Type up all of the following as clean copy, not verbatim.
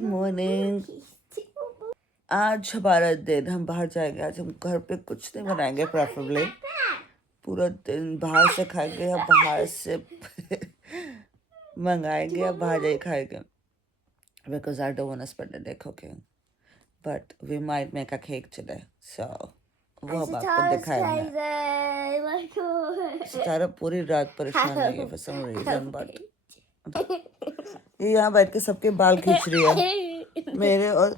Good morning. आज हमारा दिन, हम बाहर जाएंगे। आज हम घर पे कुछ नहीं बनाएंगे, प्रेफरेबली पूरा दिन बाहर से खाएंगे या बाहर से मंगाएंगे या बाहर जाके खाएंगे, because I don't want to spend the day cooking, but we might make a cake today, so वो हम आपको दिखाएंगे। सितारा पूरी रात परेशान रही है फॉर सम रीजन, बट ये यहाँ बैठ के सबके बाल खींच रही है मेरे और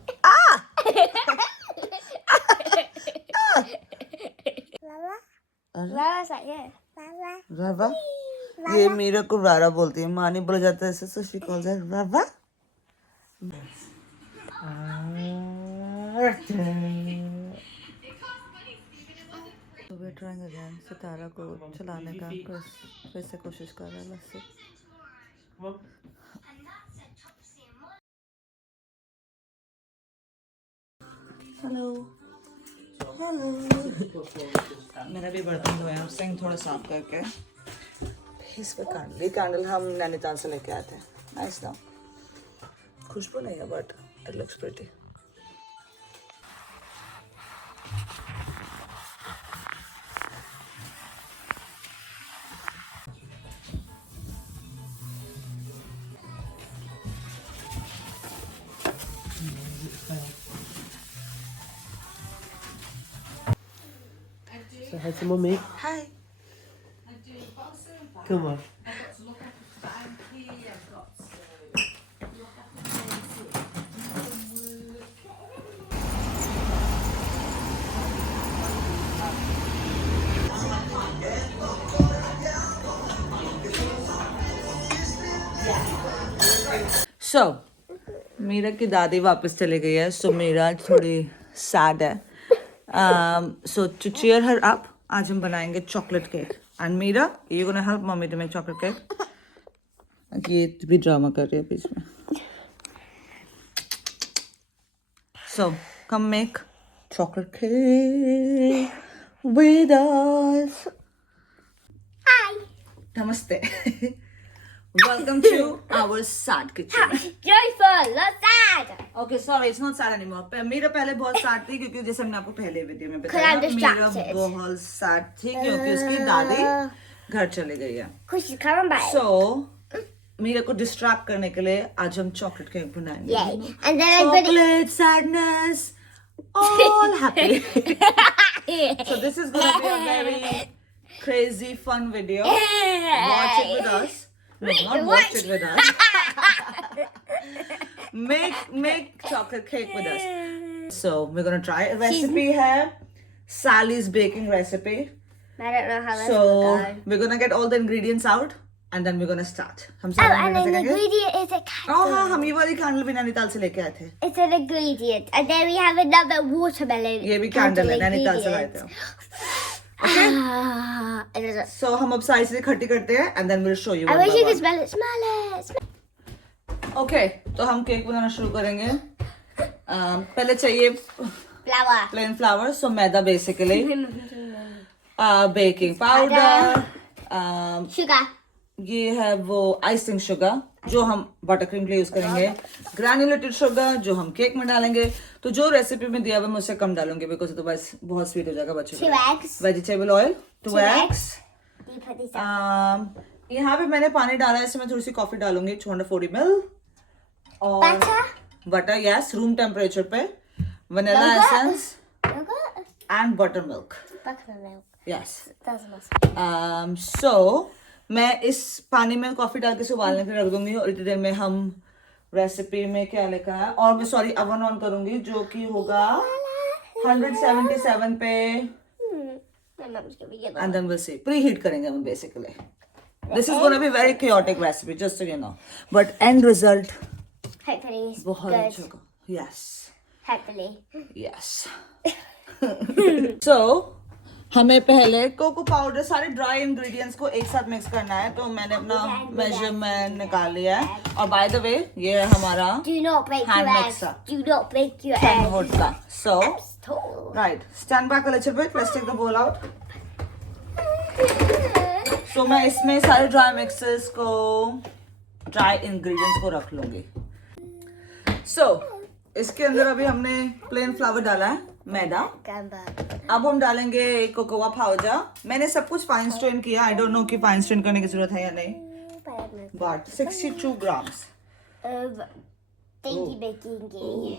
रावा। ये मेरे को रारा बोलती है, माँ नहीं बोला जाता ऐसे, so she calls her रावा। तो we're trying again, सितारा को चलाने का फिर से कोशिश कर रहा है बस। Hello hello. मेरा भी बर्तन धोया, सिंक थोड़ा साफ करके इस पे कैंडल, ये कैंडल हम नैनीताल से लेके आए थे। नाइस ना, खुशबू नहीं है but it looks pretty. Say hi to mummy. Hi. Come on. So, Meera की दादी वापस चली गई है, सो मीरा थोड़ी सैड है। So to cheer her up, आज हम बनाएंगे chocolate cake. And Meera, you gonna help mummy to make chocolate cake. ये भी ड्रामा कर रही है बीच में। So come make chocolate cake with us. Hi. Namaste. Welcome to our sad kitchen. Joyful, not sad. Okay, sorry, it's not sad anymore. मेरा पहले बहुत sad थी क्योंकि जैसे मैंने आपको पहले वीडियो में Because बताया, I'm मेरा distracted. बहुत sad थी क्योंकि उसकी दादी घर चली गई है। Because she's coming back. So मेरे को डिस्ट्रैक्ट करने के लिए आज हम चॉकलेट केक बनाएंगे। Yay. And then I'm gonna... Chocolate, sadness, all happy. So this is gonna be a very crazy fun video. Watch it with us. No, not watch it with us. Make chocolate cake with us. So we're gonna try a recipe here. Sally's baking recipe. I don't know how that's So gonna go. we're gonna get all the ingredients out and then we're gonna start. हम Oh, सारे and ingredients an देखेंगे। ingredient is a Oh candle. हाँ, हम ये वाली candle भी नैनीताल से लेके आए थे। It's an ingredient. And then we have another watermelon. ये भी कैंडल है, नैनीताल से लाए थे। It is a... So हम अब सारी चीजें इकट्ठी करते हैं and then we'll show you I one wish by you could one. smell it. Smell it. Smell Okay, तो हम केक बनाना शुरू करेंगे। पहले चाहिए Flour. plain flour, so मैदा basically, baking powder, Sugar. ये है वो आइसिंग शुगर जो हम बटर क्रीम के लिए यूज करेंगे, ग्रैन्युलेटेड शुगर जो हम केक में डालेंगे। तो जो रेसिपी में दिया हुआ मैं उससे कम डालूंगी बिकॉज अदरवाइज बहुत स्वीट हो जाएगा बच्चों 2 को। eggs. Vegetable oil 2 eggs. Do you put this down? यहाँ पे मैंने पानी डाला है, इसमें थोड़ी सी कॉफी डालूंगी 240 ml और Butter. Butter, yes, room temperature पे, vanilla Yogurt? Essence Yogurt. And butter milk, Buttermilk. Yes. Doesn't matter. So मैं इस पानी में कॉफी डाल के उबालने के लिए रख दूंगी और इतनी देर में हम रेसिपी में क्या लिखा है, और मैं सॉरी अवन ऑन करूंगी जो कि होगा 177 पे My mum's gonna get and then we'll see. Preheat करेंगे हम basically. This is going to be very chaotic recipe, just so you know. But end result Hopefully it's बहुत good. अच्छा होगा. Yes, Hopefully. yes. So हमें पहले cocoa powder, सारे dry ingredients को एक साथ मिक्स करना है, तो मैंने अपना मेजरमेंट निकाल लिया है। और बाय द वे ये है हमारा Do not break Hand your eggs. mixer. Do not break your 10 eggs. wood का. So Tall. right, stand back a little bit. Let's take the bowl out. So मैं इसमें सारे ड्राई मिक्सेस को, dry ingredients को रख लूंगी। So, इसके अंदर अभी हमने प्लेन फ्लावर डाला है, मैदा. अब हम डालेंगे कोकोआ पाउडर. मैंने सब कुछ फाइन स्ट्रेन किया. आई डोंट नो कि फाइन स्ट्रेन करने की जरूरत है या नहीं. But 62 grams. Thank you, baking.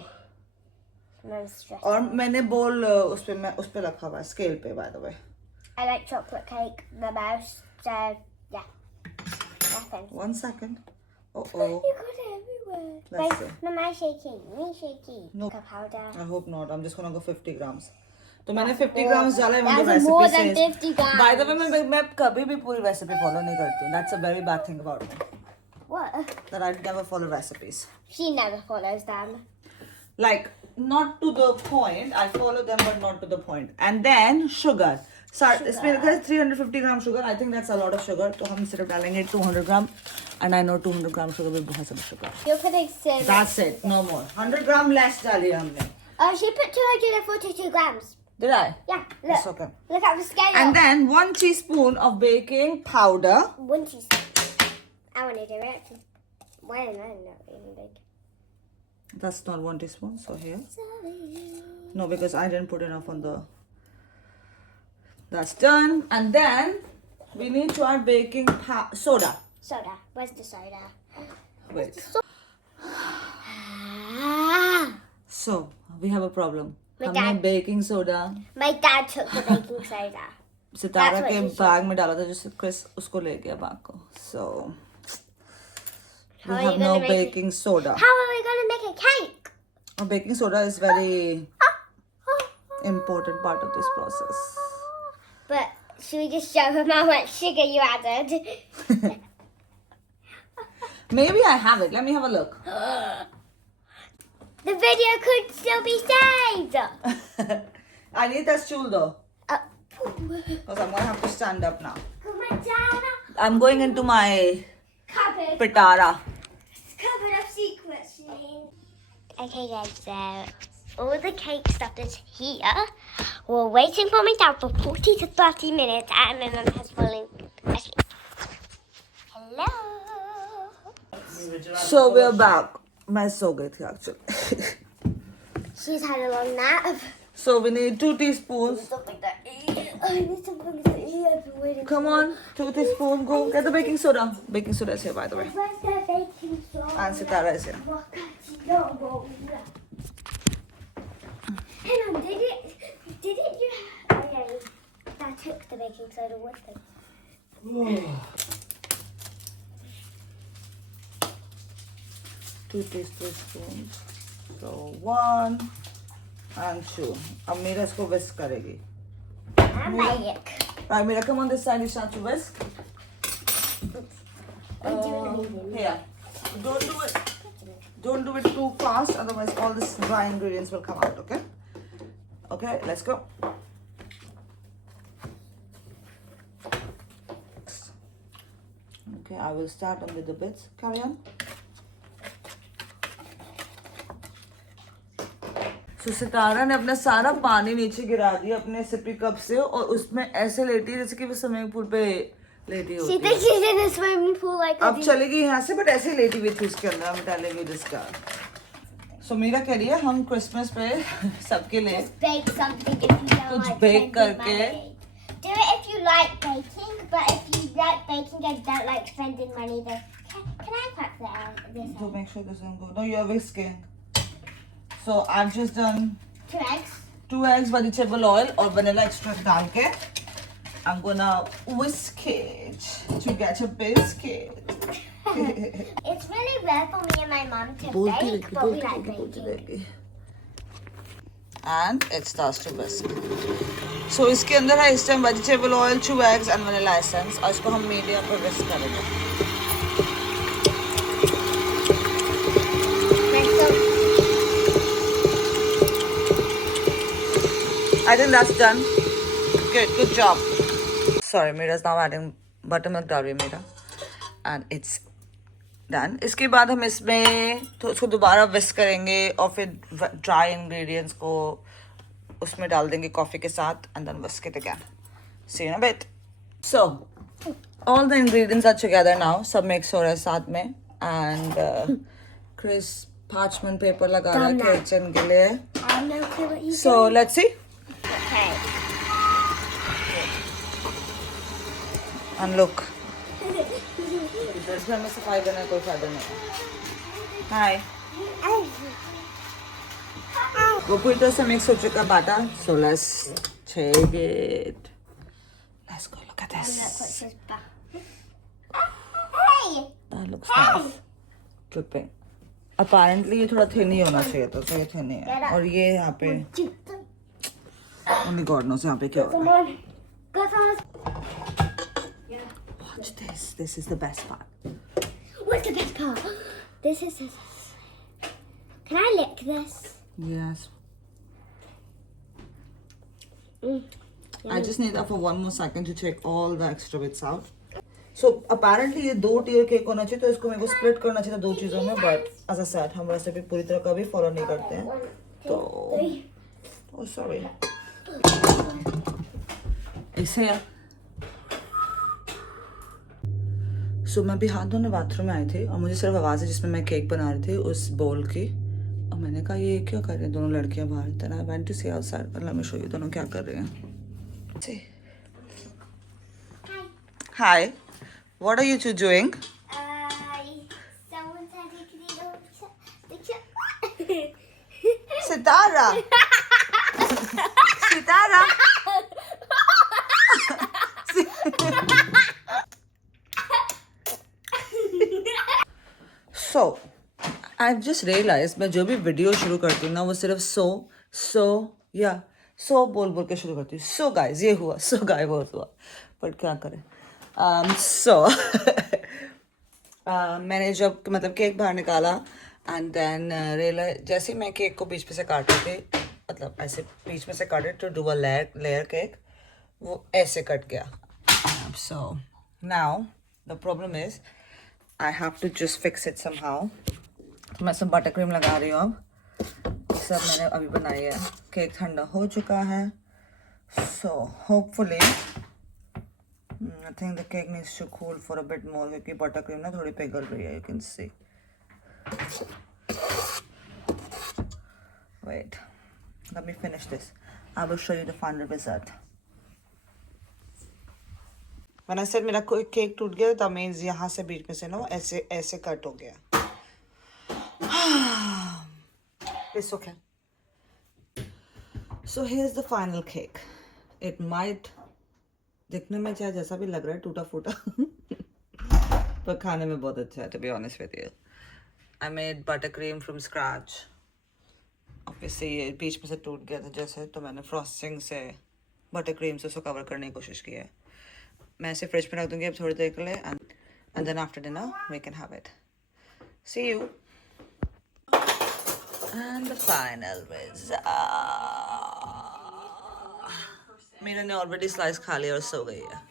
और मैंने बोल उस पे रखा हुआ है स्केल पे, by the way. I like chocolate cake the most, so yeah. Nothing. 1 second. Oh. You got it everywhere. Let's see. Mama shaky, me shaky. No. Cocoa powder. I hope not. I'm just gonna go 50 grams. तो मैंने 50 grams डाला है. That's more than 50 grams. By the way, मैं कभी भी पूरी recipe follow नहीं करती हूँ. That's a very bad thing about me. What? That I never follow recipes. She never follows them. Like, not to the point. I follow them, but not to the point. And then sugar. So इसमें लिखा है 350 ग्राम sugar. I think that's a lot of sugar. तो हम सिर्फ डालेंगे 200 ग्राम. And I know 200 gram sugar भी बहुत सारा sugar. You're putting cinnamon. That's it. No more. 100 gram less डाली हमने. Oh, she put 242 grams. Did I? Yeah, look. It's okay. Look at the scale. And then 1 teaspoon of baking powder. 1 teaspoon. I want to do it. Why am I not even big? That's not 1 teaspoon. So here. Sorry. No, because I didn't put enough on the. That's done. And then we need to add baking soda. Soda. Where's the soda? Wait. Ah. So we have a problem. My हमने dad- baking soda My dad took the baking soda. Sitara That's what के she said. Bag में डाला था, जिससे Chris उसको ले गया bag को. So How we are you have no gonna make it? baking soda. How are we going to make a cake? Baking soda is very important part of this process. But should we just show him how much sugar you added? Maybe I have it. Let me have a look. The video could still be saved. I need that stool though, Uh, because I'm gonna have to stand up now. Come on, Dana. I'm going into my Cupboard. pitara. Cupboard of secrets. Okay, guys, so all the cake stuff is here. We're waiting for my dad for 40 to 30 minutes, and my mum has fallen asleep. Hello. So we're back. मैं सो गई थी actually. She's had a long nap. So we need 2 teaspoons. Something that I need something to eat. I've been waiting. Come on, 2 teaspoons. Go get the baking soda. Baking soda is here, by the way. Where's the baking soda? And Sitara is here. Hang on, didn't you? Oh yeah, Dad took the baking soda with him. 2 teaspoons. So 1 and 2. अब मीरा इसको whisk करेगी. I'm like, Right, Mira, come on this side. You start to whisk. Here. Don't do it too fast, otherwise all this dry ingredients will come out. Okay. Okay, let's go. Okay, I will start on with the bits. Carry on. So सितारा ने अपना सारा पानी नीचे गिरा दिया अपने CP cup से, और उसमें ऐसे लेटी है जैसे कि वो स्विमिंग पूल पे लेटी she होती है. thinks she's in a swimming pool like a अब चलेगी यहाँ से, बट ऐसे ही लेटी हुई थी उसके अंदर. हम डालेंगे जिसका. सो मीरा कह रही है हम क्रिसमस पे सबके लिए bake something if you don't कुछ like bake spending करके. money. Do it if you like baking, but if you like baking and don't like spending money, then can I crack this So out? make sure this doesn't go. No, you're whisking. So I've just done 2 eggs. 2 eggs, vegetable oil और vanilla extract डाल के I'm gonna whisk it to get a biscuit. It's really rare for me and my mom to बोलती bake, रहेगी, but we बोलती like रहेगी, बोलती baking. रहेगी. And it starts to whisk. So इसके अंदर है इस time vegetable oil, 2 eggs and vanilla essence, और इसको हम मीडियम पे whisk करेंगे. I think that's done. Good job. Sorry, Mira's now adding buttermilk डाल रही है Mira. And it's done. इसके बाद हम इसमें तो उसको दोबारा whisk करेंगे और फिर dry ingredients को उसमें डाल देंगे कॉफी के साथ, and then whisk it again. See you in a bit. So, all the ingredients are together now. सब mix हो रहा है साथ में, and Chris parchment paper लगा रहा है kitchen के लिए. I have no clue what you're So doing. let's see. Okay. And look. इधर से हमें सफाई करने का कोई फायदा नहीं. Hi. Gopito से mix हो चुका batter. So let's take it. Let's go look at And this. look what's his back. Hey! That looks nice. Dripping. Apparently ये थोड़ा thin ही होना चाहिए था, so ये thin ही है. और ये यहाँ पे only God knows यहाँ पे क्या हो रहा है. Someone. Go someone. Watch this. This is the best part. What's the best part? This is. Can I lick this? Yes. Mm. I just need that for one more second to take all the extra bits out. So apparently ये 2 tier cake होना चाहिए, तो इसको मेरे को split करना चाहिए था 2 चीजों में, but as I said हम रेसिपी पूरी तरह कभी follow नहीं करते हैं, तो oh sorry ऐसे यार. So मैं भी हाथ धोने बाथरूम में आई थी और मुझे सिर्फ आवाज़ है जिसमें मैं केक बना रही थी उस बोल की, और मैंने कहा ये क्या कर रहे हैं दोनों लड़कियां बाहर. Then I went to see outside. Let me show you दोनों क्या कर रहे हैं. See. Hi. What are you two doing? Someone said you could eat the Sitara. Sitara. So, I've just realized मैं जो भी वीडियो शुरू करती हूँ ना वो सिर्फ so बोल बोल के शुरू करती हूँ. So guys ये हुआ, so guy वो हुआ, but क्या करें. So मैंने जब मतलब केक बाहर निकाला एंड देन रियलाइज जैसे ही मैं केक को बीच में से काट रही थी, मतलब ऐसे बीच में से काटे to do a layer cake, वो ऐसे कट गया. So now the problem is I have to just fix it somehow. तो मैं सब बटर क्रीम लगा रही हूँ अब. सब मैंने अभी बनाई है. केक ठंडा हो चुका है. So hopefully I think the cake needs to cool for a bit more क्योंकि बटर क्रीम ना थोड़ी पिघल रही है. You can see. Wait, let me finish this. I will show you the final result. When I said मेरा कोई cake टूट गया, that means यहाँ से बीच में से ना ऐसे ऐसे कट हो गया. It's okay. So here's the final cake. It might दिखने में चाहे जैसा भी लग रहा है टूटा फूटा पर खाने में बहुत अच्छा है. To be honest with you, I made buttercream from scratch. Obviously ये बीच में से टूट गया था जैसे, तो मैंने फ्रॉस्टिंग से बटरक्रीम से उसको कवर करने की कोशिश की है. मैं इसे फ्रिज में रख दूंगी अब थोड़ी देर के लिए, and then after dinner we can have it. See you. And the final result. Meera ने ऑलरेडी स्लाइस खा लिया और सो गई है.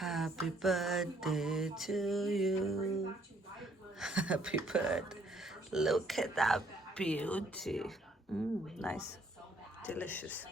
Happy birthday to you. Happy birthday. Look at that beauty. Nice. Delicious.